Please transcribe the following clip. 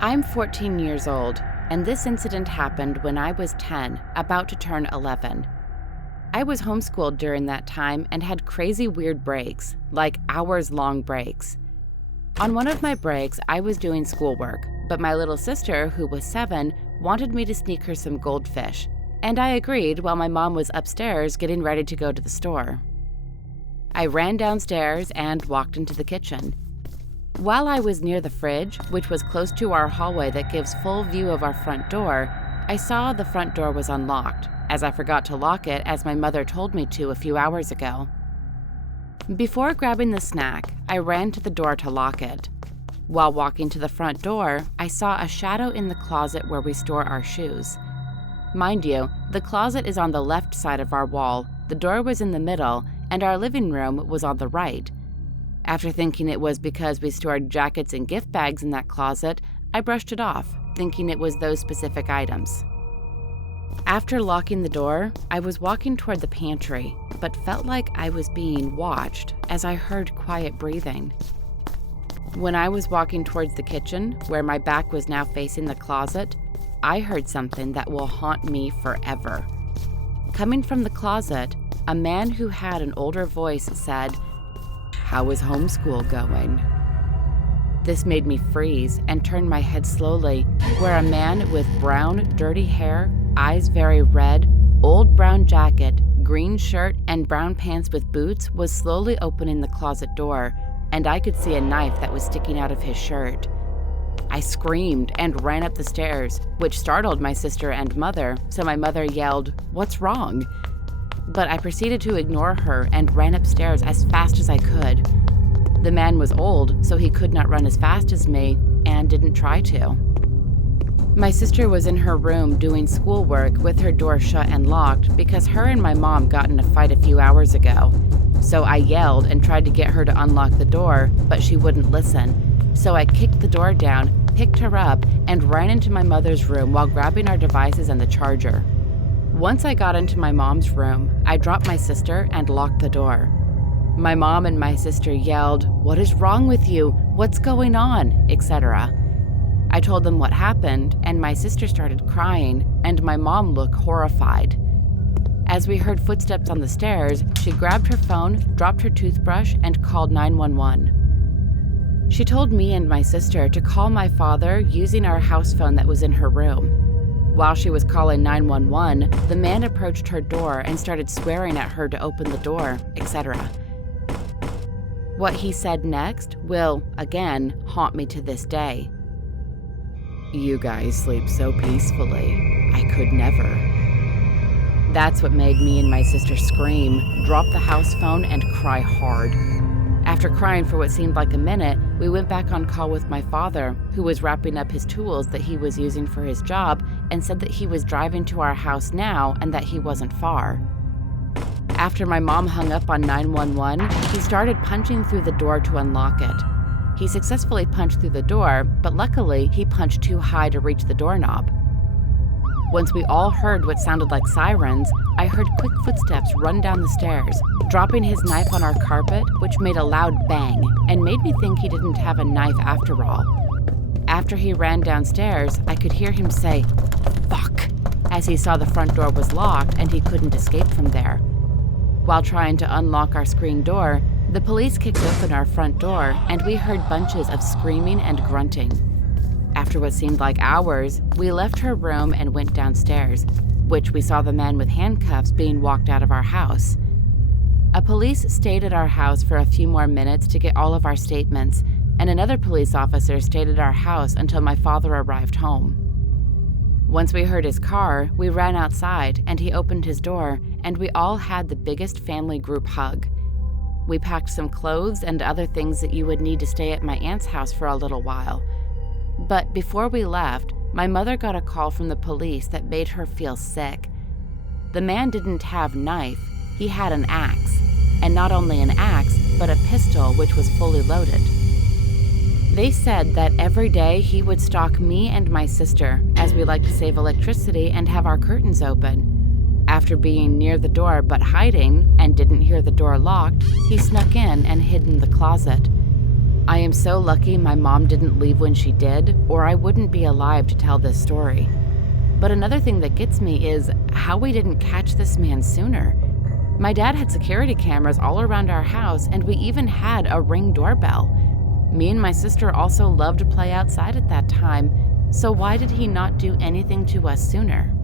I'm 14 years old, and this incident happened when I was 10, about to turn 11. I was homeschooled during that time and had crazy weird breaks, like hours-long breaks. On one of my breaks, I was doing schoolwork, but my little sister, who was 7, wanted me to sneak her some goldfish, and I agreed while my mom was upstairs getting ready to go to the store. I ran downstairs and walked into the kitchen. While I was near the fridge, which was close to our hallway that gives full view of our front door, I saw the front door was unlocked, as I forgot to lock it as my mother told me to a few hours ago. Before grabbing the snack, I ran to the door to lock it. While walking to the front door, I saw a shadow in the closet where we store our shoes. Mind you, the closet is on the left side of our wall, the door was in the middle, and our living room was on the right. After thinking it was because we stored jackets and gift bags in that closet, I brushed it off, thinking it was those specific items. After locking the door, I was walking toward the pantry, but felt like I was being watched as I heard quiet breathing. When I was walking towards the kitchen, where my back was now facing the closet, I heard something that will haunt me forever. Coming from the closet, a man who had an older voice said, "How is homeschool going?" This made me freeze and turn my head slowly, where a man with brown, dirty hair, eyes very red, old brown jacket, green shirt, and brown pants with boots was slowly opening the closet door, and I could see a knife that was sticking out of his shirt. I screamed and ran up the stairs, which startled my sister and mother, so my mother yelled, "What's wrong?" But I proceeded to ignore her and ran upstairs as fast as I could. The man was old, so he could not run as fast as me, and didn't try to. My sister was in her room doing schoolwork with her door shut and locked because her and my mom got in a fight a few hours ago. So I yelled and tried to get her to unlock the door, but she wouldn't listen. So I kicked the door down, picked her up, and ran into my mother's room while grabbing our devices and the charger. Once I got into my mom's room, I dropped my sister and locked the door. My mom and my sister yelled, "What is wrong with you? What's going on?" etc. I told them what happened, and my sister started crying, and my mom looked horrified. As we heard footsteps on the stairs, she grabbed her phone, dropped her toothbrush, and called 911. She told me and my sister to call my father using our house phone that was in her room. While she was calling 911, the man approached her door and started swearing at her to open the door, etc. What he said next will, again, haunt me to this day. "You guys sleep so peacefully. I could never." That's what made me and my sister scream, drop the house phone, and cry hard. After crying for what seemed like a minute, we went back on call with my father, who was wrapping up his tools that he was using for his job, and said that he was driving to our house now and that he wasn't far. After my mom hung up on 911, he started punching through the door to unlock it. He successfully punched through the door, but luckily he punched too high to reach the doorknob. Once we all heard what sounded like sirens, I heard quick footsteps run down the stairs, dropping his knife on our carpet, which made a loud bang and made me think he didn't have a knife after all. After he ran downstairs, I could hear him say, "Fuck," as he saw the front door was locked and he couldn't escape from there. While trying to unlock our screen door, the police kicked open our front door and we heard bunches of screaming and grunting. After what seemed like hours, we left her room and went downstairs, which we saw the man with handcuffs being walked out of our house. A police stayed at our house for a few more minutes to get all of our statements, and another police officer stayed at our house until my father arrived home. Once we heard his car, we ran outside and he opened his door, and we all had the biggest family group hug. We packed some clothes and other things that you would need to stay at my aunt's house for a little while. But before we left, my mother got a call from the police that made her feel sick. The man didn't have a knife, he had an axe. And not only an axe, but a pistol which was fully loaded. They said that every day he would stalk me and my sister, as we like to save electricity and have our curtains open. After being near the door but hiding, and didn't hear the door locked, he snuck in and hid in the closet. I am so lucky my mom didn't leave when she did, or I wouldn't be alive to tell this story. But another thing that gets me is how we didn't catch this man sooner. My dad had security cameras all around our house, and we even had a Ring doorbell. Me and my sister also loved to play outside at that time, so why did he not do anything to us sooner?